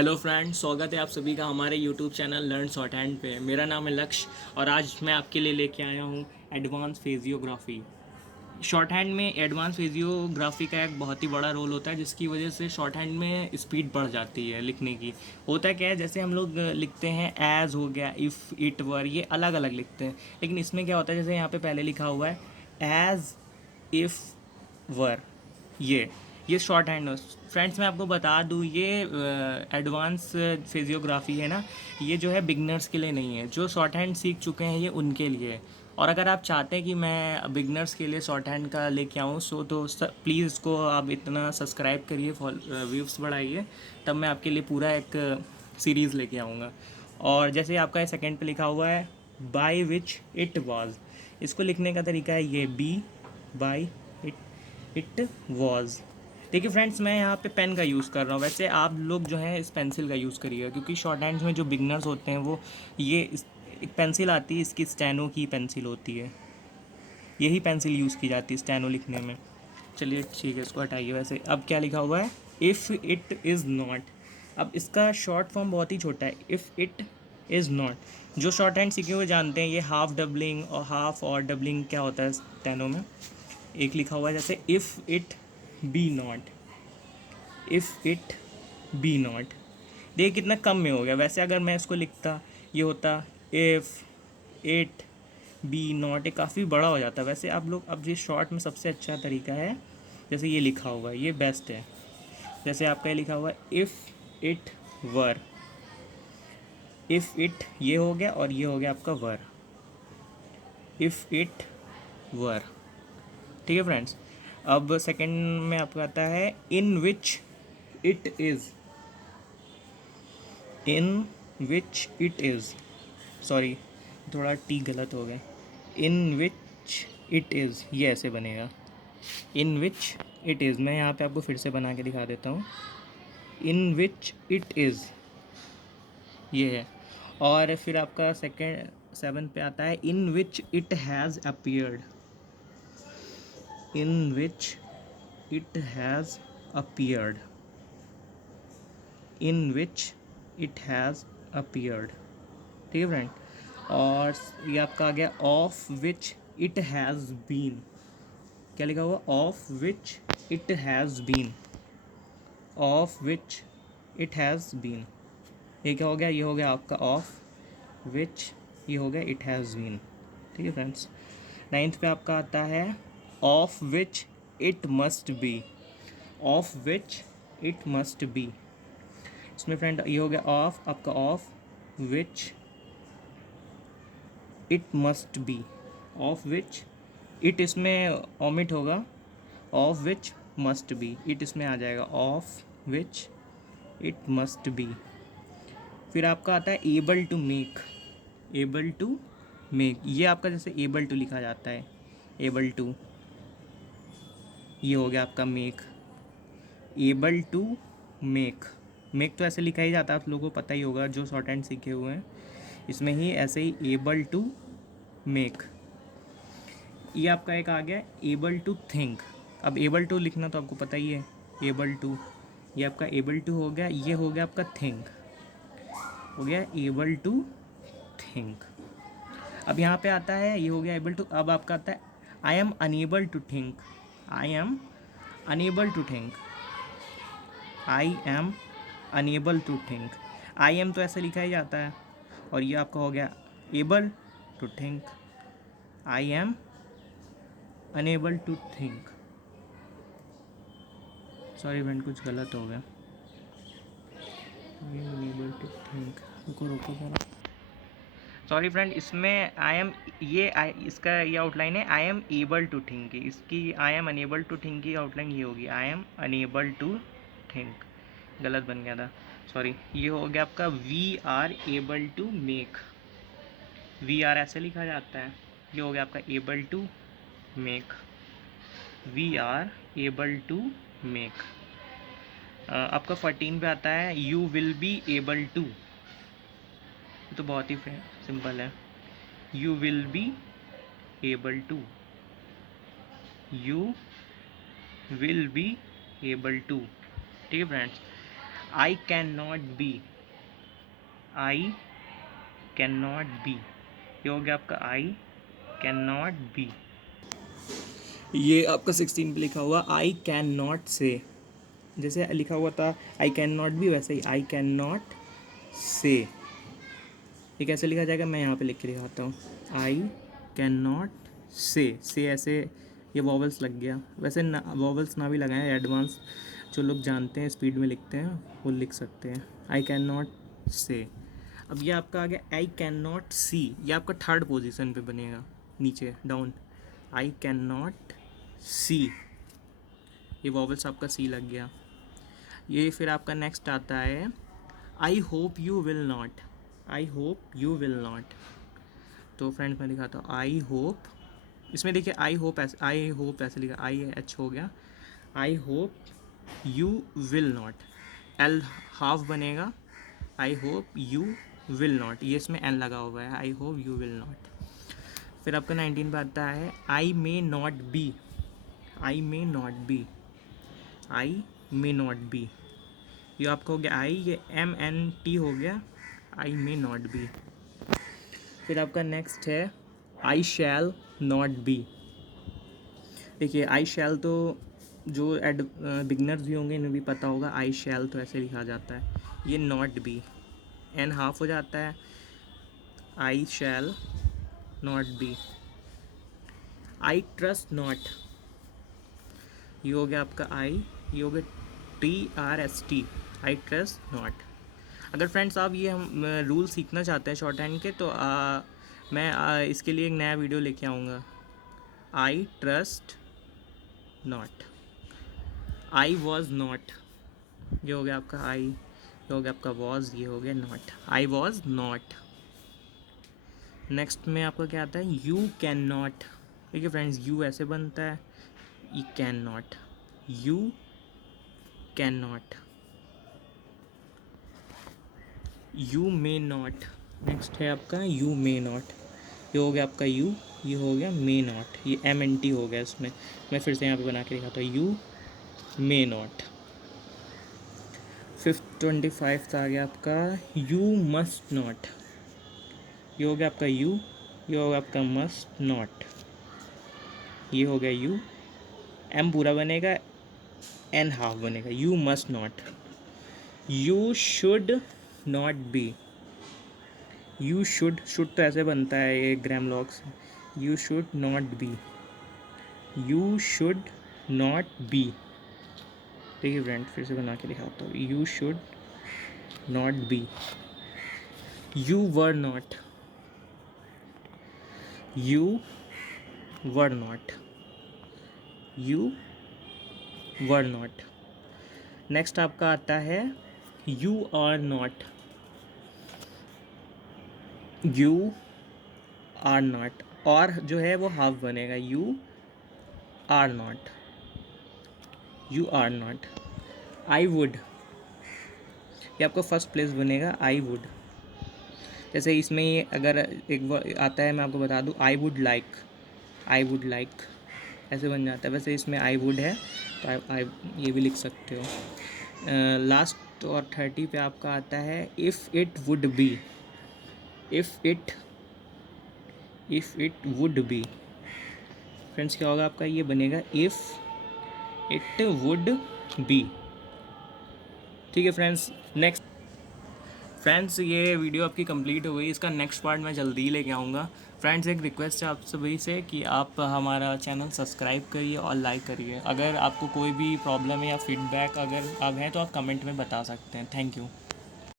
Hello friends, स्वागत है आप सभी का हमारे YouTube channel learn short hand पे। मेरा नाम है लक्ष्य और आज मैं आपके लिए लेके आया हूँ एडवांस फिजियोग्राफी। शॉर्ट हैंड में एडवांस फिजियोग्राफी का एक बहुत ही बड़ा रोल होता है, जिसकी वजह से शॉर्ट हैंड में स्पीड बढ़ जाती है लिखने की। होता क्या है, जैसे हम लोग लिखते हैं एज हो गया, इफ़, इट, वर, ये अलग अलग लिखते हैं। लेकिन इसमें क्या होता है, जैसे यहाँ पे पहले लिखा हुआ है एज, इफ़, वर, ये शॉर्ट हैंड है। फ्रेंड्स, मैं आपको बता दूँ, ये एडवांस फिजियोग्राफी है ना, ये जो है बिगनर्स के लिए नहीं है। जो शॉर्ट हैंड सीख चुके हैं ये उनके लिए है। और अगर आप चाहते हैं कि मैं बिगनर्स के लिए शॉर्ट हैंड का लेके आऊँ, सो तो प्लीज़ इसको आप इतना सब्सक्राइब करिए, व्यूज़ बढ़ाइए, तब मैं आपके लिए पूरा एक सीरीज़ लेके आऊँगा। और जैसे आपका सेकंड पे लिखा हुआ है बाय विच इट वाज, इसको लिखने का तरीका है ये बी बाय इट वॉज। देखिए फ्रेंड्स, मैं यहाँ पे पेन का यूज़ कर रहा हूँ, वैसे आप लोग जो है इस पेंसिल का यूज़ करिएगा, क्योंकि शॉर्ट हैंड्स में जो बिगनर्स होते हैं वो एक पेंसिल आती है, इसकी स्टेनो की पेंसिल होती है, यही पेंसिल यूज़ की जाती है स्टेनो लिखने में। चलिए ठीक है, इसको हटाइए। वैसे अब क्या लिखा हुआ है, इफ़ इट इज़ नॉट। अब इसका शॉर्ट फॉर्म बहुत ही छोटा है, इफ़ इट इज़ नॉट। जो शॉर्ट हैंड सीखे हुए जानते हैं ये हाफ डबलिंग और हाफ और डबलिंग क्या होता है स्टेनो में। एक लिखा हुआ है जैसे if it be not, if it be not. देखिए कितना कम में हो गया। वैसे अगर मैं इसको लिखता, ये होता इफ़ इट बी नॉट, ये काफ़ी बड़ा हो जाता है। वैसे आप लोग, अब ये शॉर्ट में सबसे अच्छा तरीका है, जैसे ये लिखा हुआ है ये बेस्ट है। जैसे आपका ये लिखा हुआ है if it were, if it ये हो गया और ये हो गया आपका वर, इफ़ इट वर। ठीक है फ्रेंड्स। अब सेकंड में आपका आता है in which it is, in which it is, sorry थोड़ा टी गलत हो गया, इन विच इट इज़, ये ऐसे बनेगा इन विच इट इज़। मैं यहाँ पे आपको फिर से बना के दिखा देता हूँ, इन विच इट इज़, ये है। और फिर आपका सेकेंड सेवन पे आता है in which it has appeared, in which it has appeared, in which it has appeared. ठीक है फ्रेंड। और ये आपका आ गया of which it has been. क्या लिखा हुआ, of which it has been, of which it has been. ये क्या हो गया, ये हो गया आपका ऑफ विच, ये हो गया इट हैज़ बीन। ठीक है फ्रेंड्स। नाइन्थ पे आपका आता है of which it must be, of which it must be. इसमें फ्रेंड ये हो गया ऑफ, आपका of which it must be, of which it इसमें ओमिट होगा, of which must be, it इसमें आ जाएगा, of which it must be. फिर आपका आता है able to make, able to make, ये आपका जैसे एबल टू लिखा जाता है, एबल टू, ये हो गया आपका make, able to make. Make तो ऐसे लिखा ही जाता है, आप लोगों को पता ही होगा जो शॉर्ट हैंड सीखे हुए हैं, इसमें ही ऐसे ही एबल टू मेक। ये आपका एक आ गया एबल टू थिंक। अब एबल टू लिखना तो आपको पता ही है, एबल टू, ये आपका एबल टू हो गया, ये हो गया आपका थिंक, हो गया एबल टू थिंक। अब यहाँ पे आता है, ये हो गया एबल टू। अब आपका आता है I am unable to think, I am unable to think, I am unable to think. I am तो ऐसे लिखा ही जाता है, और ये आपका हो गया able to think, I am unable to think. Sorry friend, कुछ गलत हो गया, अनेबल टू थिंक, रुको रुको जरा, सॉरी फ्रेंड। इसमें आई एम, इसका ये आउटलाइन है I am able to think, इसकी I am unable to think की आउटलाइन ये होगी I am unable to think, गलत बन गया था, सॉरी। ये हो गया आपका we are able to make, we are ऐसे लिखा जाता है, ये हो गया आपका able to make, we are able to make. आपका 14 पे आता है you will be able to, तो बहुत ही सिंपल है, you will be able to, you will be able to. ठीक है friends. I can not be, I can not be, ये हो गया आपका आई कैन नॉट बी। ये आपका 16 पे लिखा हुआ आई कैन नॉट से, जैसे लिखा हुआ था आई कैन नॉट बी, वैसे ही आई कैन नॉट से। ये कैसे लिखा जाएगा, मैं यहाँ पे लिख के दिखाता हूँ। आई कैन नॉट से ऐसे ये वॉवल्स लग गया। वैसे ना वॉवल्स ना भी लगाएं, एडवांस जो लोग जानते हैं स्पीड में लिखते हैं वो लिख सकते हैं। आई कैन नॉट से। अब ये आपका आ गया आई कैन नॉट सी, ये आपका थर्ड पोजीशन पे बनेगा नीचे डाउन। आई कैन नॉट सी, ये वॉवल्स आपका सी लग गया। ये फिर आपका नेक्स्ट आता है I hope you will not, I hope you will not. तो फ्रेंड्स मैं दिखाता हूँ आई होप, इसमें देखिए आई होप ऐसे लिखा, आई एच हो गया, I hope you will not, L half बनेगा, I hope you will not, ये इसमें एन लगा हुआ है, I hope you will not. फिर आपका 19 पे आता है I may not be, I may not be, I may not be, ये आपका हो गया आई, ये एम एन टी हो गया, आई मे नॉट बी। फिर आपका नेक्स्ट है आई शैल नॉट बी। देखिए आई शैल तो जो बिगनर्स भी होंगे इन्हें भी पता होगा, आई शैल तो ऐसे लिखा जाता है, ये नॉट बी, एन हाफ हो जाता है, I shall not be. I trust not, ये हो गया आपका आई, ये हो गया TRST, आई ट्रस्ट नॉट। अगर फ्रेंड्स आप ये हम रूल सीखना चाहते हैं शॉर्ट हैंड के, तो मैं इसके लिए एक नया वीडियो लेके आऊँगा। आई trust not, I was not, ये हो गया आपका आई, ये हो गया आपका वॉज, ये हो गया not, I was not. Next में आपका क्या आता है यू कैन नॉट। देखिए फ्रेंड्स यू ऐसे बनता है, E can not, you can not. You may not, next है आपका यू मे नॉट, ये हो गया आपका यू, ये हो गया मे नॉट, ये MNT हो गया इसमें। मैं फिर से यहाँ पे बना के दिखाता हूँ, यू मे नॉट। 25 आ गया आपका यू मस्ट नॉट, ये हो गया आपका यू, ये हो गया आपका मस्ट नॉट, ये हो गया यू, एम पूरा बनेगा, एन हाफ बनेगा, you must not. You should not be, you should तो ऐसे बनता है ये ग्राम लॉक्स, you should not be, you should not be. देखिए फ्रेंड फिर से बना के दिखाता हूँ, you should not be. You were not, you were not, you were not. Next आपका आता है you are not, you are not, और जो है वो हाफ बनेगा, you are not, you are not. I would, ये आपका फर्स्ट प्लेस बनेगा, आई वुड। जैसे इसमें ये अगर एक आता है मैं आपको बता दूँ, I would like, I would like ऐसे बन जाता है। वैसे इसमें आई वुड है तो आई ये भी लिख सकते हो। लास्ट और 30 पे आपका आता है if it would be, if it would be. Friends क्या होगा आपका, ये बनेगा इफ़ इट वुड बी। ठीक है फ्रेंड्स। नेक्स्ट फ्रेंड्स ये वीडियो आपकी कंप्लीट हो गई, इसका नेक्स्ट पार्ट मैं जल्दी ही लेके आऊँगा। फ्रेंड्स एक रिक्वेस्ट है आप सभी से कि आप हमारा चैनल सब्सक्राइब करिए और लाइक करिए। अगर आपको कोई भी प्रॉब्लम है या फीडबैक अगर आप हैं तो आप कमेंट में बता सकते हैं। Thank you.